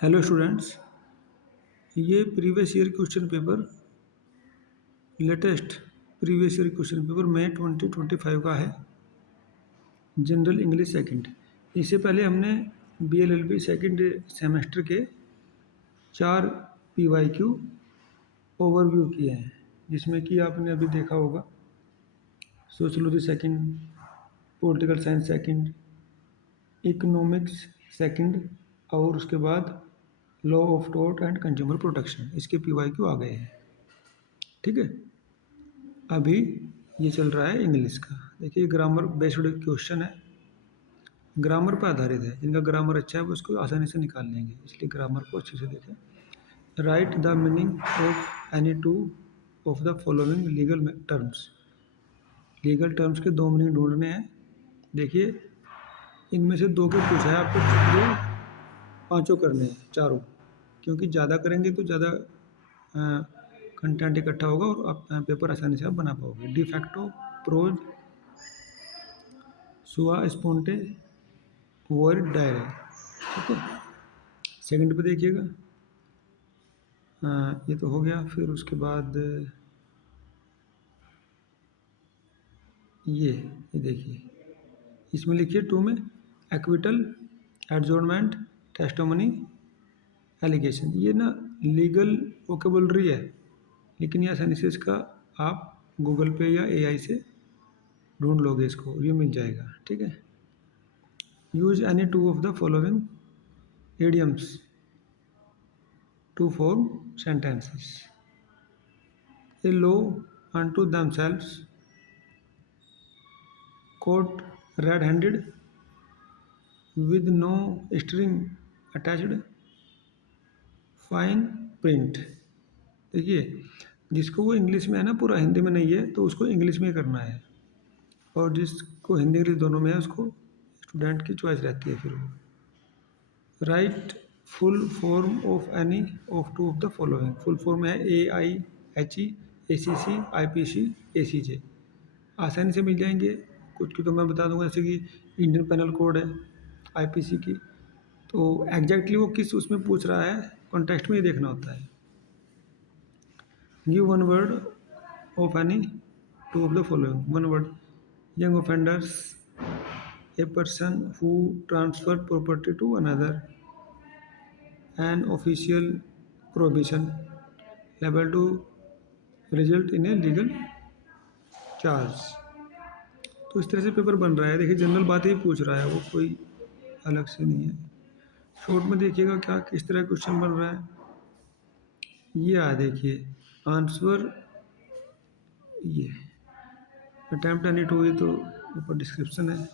Hello students, ये previous year question paper latest previous year question paper मई 2025 का है। General English second. इससे पहले हमने BLLB सेकंड सेमेस्टर के 4 PYQ ओवरव्यू किए हैं, जिसमें कि आपने अभी देखा होगा sociology second, political science second, economics second और उसके बाद law of tort and consumer protection. इसके PYQ आ गए हैं। ठीक है, अभी ये चल रहा है इंग्लिश का। देखिए, ग्रामर बेस्ड क्वेश्चन है, ग्रामर पर आधारित है। जिनका ग्रामर अच्छा है वो उसको आसानी से निकाल लेंगे, इसलिए ग्रामर को अच्छे से देखें। Right the meaning of any two of the following legal terms. Legal terms के 2 मीनिंग ढूंढने हैं। देखिए, इनमें से 2 के पूछा है आपको, जो 5 करने हैं, चारों, क्योंकि ज़्यादा करेंगे तो ज़्यादा कंटेंट इकट्ठा होगा और आप पेपर आसानी से आप बना पाओगे। डिफैक्टो, प्रोज, सुआ स्पोंटे, वर्ड डायरे। ठीक है, सेकंड पे देखिएगा, ये तो हो गया। फिर उसके बाद ये देखिए, इसमें लिखिए 2 में एक्विटल, एडजॉर्नमेंट, टेस्टिमनी, एलिगेशन। ये ना लीगल वोकेबलरी है, लेकिन ये आसानी से इसका आप गूगल पे या AI से ढूंढ लोगे, इसको ये मिल जाएगा। ठीक है, use any 2 of the following idioms to form sentences. A law unto themselves, caught red-handed, with no string attached, fine print। देखिए, जिसको वो इंग्लिश में है ना, पूरा हिंदी में नहीं है, तो उसको इंग्लिश में करना है, और जिसको हिंदी इंग्लिश दोनों में है उसको स्टूडेंट की चॉइस रहती है। फिर वो right full form of any of 2 of the following. Full form है AIHE, ACC, IPC, ACJ। आसानी से मिल जाएंगे। कुछ की तो मैं बता दूंगा, जैसे कि इंडियन पेनल कोड है IPC की, तो एग्जैक्टली वो किस उसमें पूछ रहा है, कॉन्टेक्स्ट में ही देखना होता है। Give 1 word of any 2 of the following. 1 word, young offenders, a person who transfer property to another, an official prohibition, liable to result in a legal charge। तो इस तरह से पेपर बन रहा है। देखिए, जनरल बात ही पूछ रहा है, वो कोई अलग से नहीं है। शॉर्ट में देखिएगा क्या किस तरह क्वेश्चन बन रहा है। ये देखिए आंसर, ये अटैम्प्ट एनी टू, ये तो ऊपर डिस्क्रिप्शन है,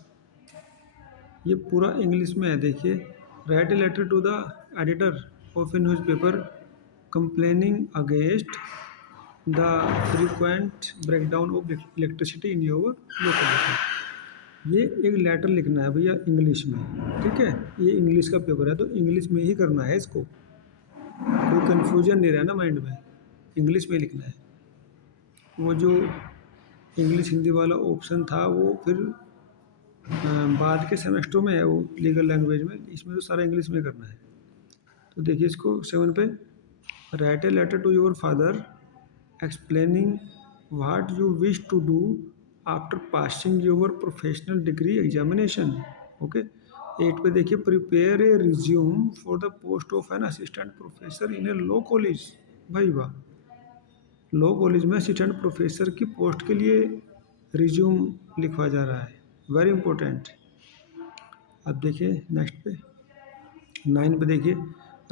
ये पूरा इंग्लिश में है। देखिए, write a letter to the editor of a newspaper complaining against the frequent breakdown of electricity in your locality. ये एक लेटर लिखना है भैया इंग्लिश में। ठीक है, ये इंग्लिश का पेपर है तो इंग्लिश में ही करना है इसको, कोई कन्फ्यूजन नहीं रहना माइंड में, इंग्लिश में लिखना है। वो जो इंग्लिश हिंदी वाला ऑप्शन था वो फिर बाद के सेमेस्टरों में है, वो लीगल लैंग्वेज में। इसमें तो सारा इंग्लिश में करना है। तो देखिए इसको 7 पे, write a letter to your father explaining what you wish to do after passing your professional degree examination. Okay, 8 पे देखिए, prepare a resume for the post of an assistant professor in a law college. भाई वाह, law college में assistant professor की post के लिए resume लिखवा जा रहा है, वेरी इंपॉर्टेंट। अब देखिए नेक्स्ट पे 9 पे देखिए,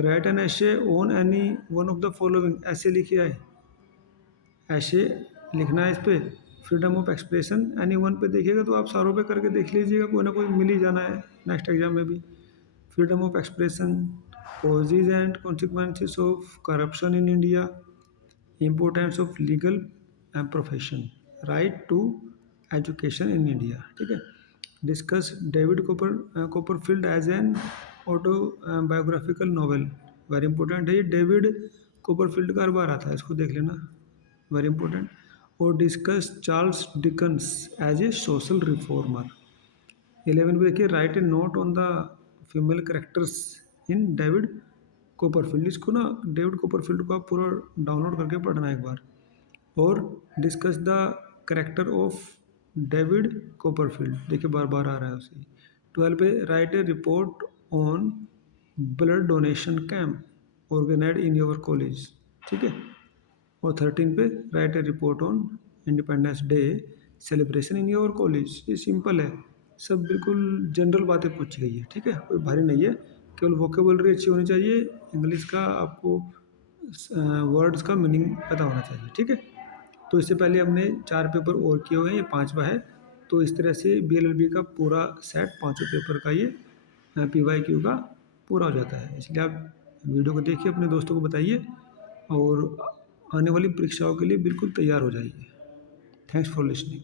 राइट एन ऐसे on any 1 of the following. ऐसे लिखिए है, ऐसे लिखना है इस पे। फ्रीडम ऑफ एक्सप्रेशन एनी 1 पे देखिएगा तो आप सारों पे करके देख लीजिएगा, कोई ना कोई मिल ही जाना है नेक्स्ट एग्जाम में भी। Freedom of expression, causes and consequences of corruption in India, importance of legal profession, right to education in India. ठीक है, discuss David Copperfield as an autobiographical novel, very important है ये। David Copperfield का हर बार आता है, इसको देख लेना, वेरी इंपॉर्टेंट। और discuss Charles Dickens as a social reformer. 11 पे देखिए, write a note on the female characters in David Copperfield, इसको ना डेविड कोपरफील्ड को आप पूरा डाउनलोड करके पढ़ना एक बार। और discuss the character of David Copperfield, देखिए बार बार आ रहा है उसे। 12 पे write a report on blood donation camp organise in your college, ठीक है। और 13 पे write a report on independence day celebration in your college. ये सिंपल है, सब बिल्कुल जनरल बातें पूछी गई है, ठीक है, कोई भारी नहीं है। केवल वोकेबुलरी अच्छी होनी चाहिए, इंग्लिश का आपको वर्ड्स का मीनिंग पता होना चाहिए, ठीक है। तो इससे पहले हमने 4 पेपर और किए हुए हैं, ये 5वां है। तो इस तरह से BLLB का पूरा सेट 5 पेपर का ये PYQ का पूरा हो जाता है। इसलिए आप वीडियो को देखिए, अपने दोस्तों को बताइए और आने वाली परीक्षाओं के लिए बिल्कुल तैयार हो जाइए। Thanks for listening.